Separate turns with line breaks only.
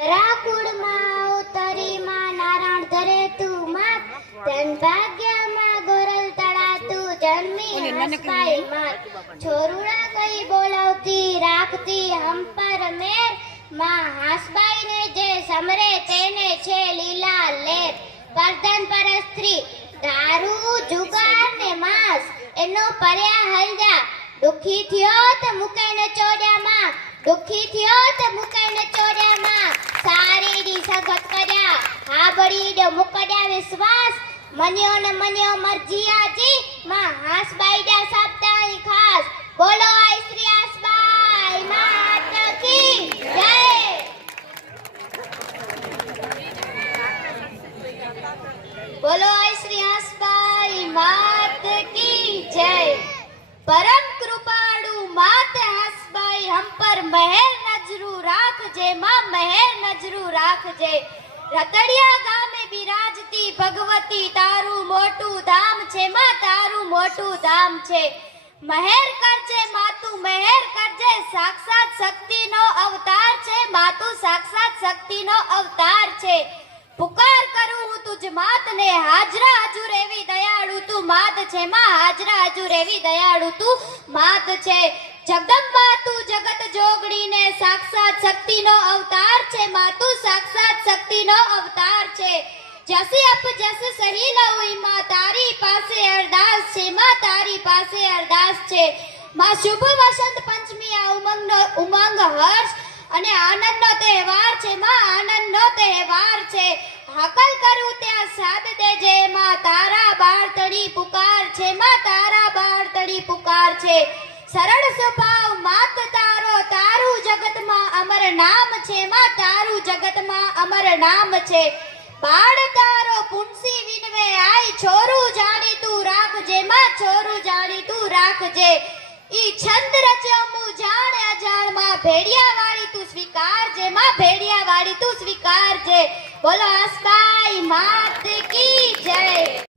રાકુળમાં ઉતરી માં નારાયણ ધરે તું માત. ધન ભાગ્યમાં ગોરલ તળા તું જન્મી હસપાઈ માત. છોરુડા કઈ બોલાવતી રાખતી હંપર મેર. માં હાસબાઈને જે સમરે તેને છે લીલા લેર કરદન પર સ્ત્રી દારૂ જુગાર ને માંસ. એનો પર્યા હલજા. દુખી થયો તો મૂકે ને ચોર્યામાં દુખી થયો તો મૂકે ને ચોર્યામાં સારી રી ગત કર્યા. હા બળી દે મુકડ્યા વિશ્વાસ મન્યો ને મન્યો મરજી આજી. માં હાસ બાઈડા સપ્તાહી ખાસ. બોલો આઈ શ્રી આસબાઈ માત કી જય. બોલો આઈ શ્રી હસબાઈ માત કી જય. પરમ કૃપાળુ માત હસબાઈ હમ પર મહેર રાખજે, માં મહેર નજરું રાખજે. રતડિયા ગામે બિરાજતી ભગવતી તારું મોટું ધામ છે, માં તારું મોટું ધામ છે. મહેર કરજે, માતું મહેર કરજે, સાક્ષાત શક્તિનો અવતાર છે, માતું સાક્ષાત શક્તિનો અવતાર છે. પુકાર કરું હું તુજ માતને, હાજરા હજુર એવી દયાળુ તું માત છે, માં હાજરા હજુર એવી દયાળુ તું માત છે. જગદંબા તું જગત જોગડીને સાક્ષાત શક્તિનો અવતાર છે, માં તું સાક્ષાત શક્તિનો અવતાર છે. જસી અપ જસ સહી લઉઈ માં તારી પાસે અરદાસ છે, માં તારી પાસે અરદાસ છે. માં શુભ વસંત પંચમી આ ઉમંગનો ઉમંગ હર્ષ અને આનંદનો તહેવાર છે, માં આનંદનો તહેવાર છે. હાકલ કરું ત્યાં સાથ દેજે, માં તારા બાળતડી પુકાર છે, માં તારા છે સરળ સ્વભાવ, માત તારો, તારું જગતમાં અમર નામ છે, માં તારું જગતમાં અમર નામ છે. બાળ તારો પુનસી વિનવે, આય છોરું જાણી તું રાખજે, માં છોરું જાણી તું રાખજે. ઈ છંદ રચ્યો મુ જાણ અજાણમાં ભેડિયા વાળી તું સ્વીકારજે, માં ભેડિયા વાળી તું સ્વીકારજે. બોલો આસબાઈ, માત કી જય.